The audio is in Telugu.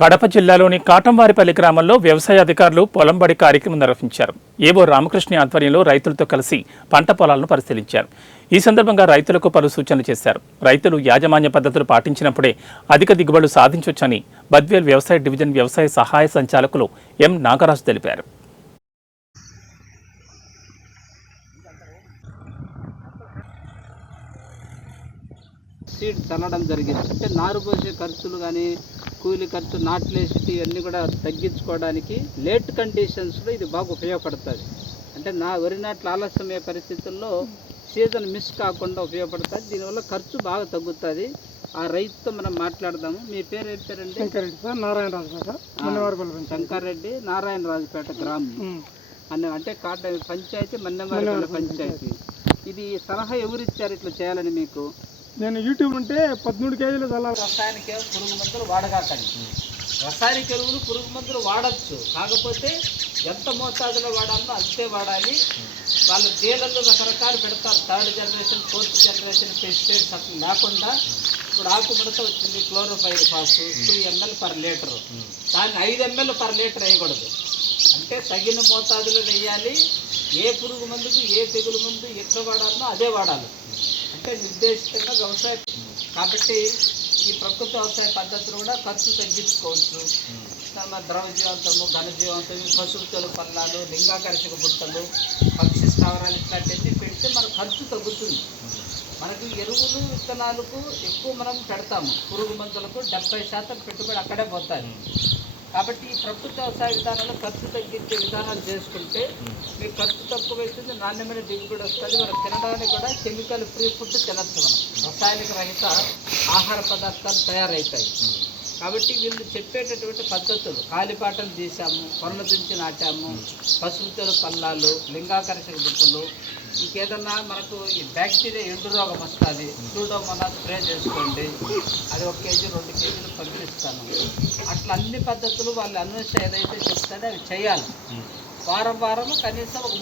కడప జిల్లాలోని కాటంవారిపల్లి గ్రామంలో వ్యవసాయ అధికారులు పొలంబడి కార్యక్రమం నిర్వహించారు. ఏవో రామకృష్ణ ఆధ్వర్యంలో రైతులతో కలిసి పంట పొలాలను పరిశీలించారు. ఈ సందర్భంగా రైతులకు పలు సూచనలు చేశారు. రైతులు యాజమాన్య పద్ధతులు పాటించినప్పుడే అధిక దిగుబడులు సాధించవచ్చని బద్వేల్ వ్యవసాయ డివిజన్ వ్యవసాయ సహాయ సంచాలకులు ఎం నాగరాజు తెలిపారు. సీడ్ చల్లడం జరిగింది. అంటే నారు పోసే ఖర్చులు కానీ కూలి ఖర్చు నాట్లేసి ఇవన్నీ కూడా తగ్గించుకోవడానికి లేట్ కండిషన్స్లో ఇది బాగా ఉపయోగపడుతుంది. అంటే వరి నాట్లు ఆలస్యమయ్యే పరిస్థితుల్లో సీజన్ మిస్ కాకుండా ఉపయోగపడుతుంది. దీనివల్ల ఖర్చు బాగా తగ్గుతుంది. ఆ రైతుతో మనం మాట్లాడదాము. మీ పేరు ఏం పేరండి? శంకరెడ్డి సార్, నారాయణరాజుపేట. శంకర్రెడ్డి, నారాయణరాజుపేట గ్రామం అంటే కాట పంచాయతీ, మన్నెవారిపల్లి పంచాయతీ. ఇది సలహా ఎవరిచ్చారు ఇట్లా చేయాలని మీకు? నేను యూట్యూబ్ ఉంటే 13 కేజీలు చల్లాలి. రసాయనిక పురుగు మందులు వాడగాకండి. రసాయనిక ఎరువులు పురుగు మందులు వాడచ్చు, కాకపోతే ఎంత మోతాదులో వాడాలో అంతే వాడాలి. వాళ్ళు డీలర్లు రకరకాలు పెడతారు. 3rd generation 4th generation pesticides అట్లా లేకుండా ఇప్పుడు ఆకుముడత వచ్చింది, క్లోరోపైరిఫాస్ 2 ml per లీటరు, దాన్ని 5 ml per లీటర్ వేయకూడదు. అంటే తగిన మోతాదులో వేయాలి. ఏ పురుగు మందుకు ఏ తెగులు మందు ఎట్లా వాడాలో అదే వాడాలి. అంటే నిర్దేశితంగా వ్యవసాయం. కాబట్టి ఈ ప్రకృతి వ్యవసాయ పద్ధతులు కూడా ఖర్చు తగ్గించుకోవచ్చు. ద్రవ జీవంతము, ఘన జీవంతం, పశువుల పల్లాలు, లింగాకర్షక బుట్టలు, పక్షి స్థావరాలు ఇట్లాంటివన్నీ పెడితే మన ఖర్చు తగ్గుతుంది. మనకి ఎరువులు విత్తనాలకు ఎక్కువ మనం పెడతాము, పురుగు మందులకు 70% పెట్టుబడి అక్కడే పోతాయి. కాబట్టి ఈ ప్రకృతి వ్యవసాయ విధానంలో ఖర్చు తగ్గించే విధానాలు చేసుకుంటే మీకు ఖర్చు తక్కువ అవుతుంది, నాణ్యమైన దిగుబడి వస్తుంది. మనం తినడానికి కూడా కెమికల్ ఫ్రీ ఫుడ్ తినచ్చు. మనం రసాయనిక రహిత ఆహార పదార్థాలు తయారవుతాయి. కాబట్టి వీళ్ళు చెప్పేటటువంటి పద్ధతులు కాలిపాటలు తీసాము, కొరలు దించి నాటాము, పశువుల పల్లాలు, లింగాకర్షక బుట్టలు, ఇంకేదన్నా మనకు ఈ బ్యాక్టీరియా ఎండు రోగం వస్తుంది, సూడోమోనాస్ స్ప్రే చేసుకోండి, అది 1 కేజీ 2 కేజీలు పంపిస్తాను. అట్లా అన్ని పద్ధతులు వాళ్ళు అన్వేషణ ఏదైతే చెప్తారో అవి చేయాలి. వారం కనీసం ఒక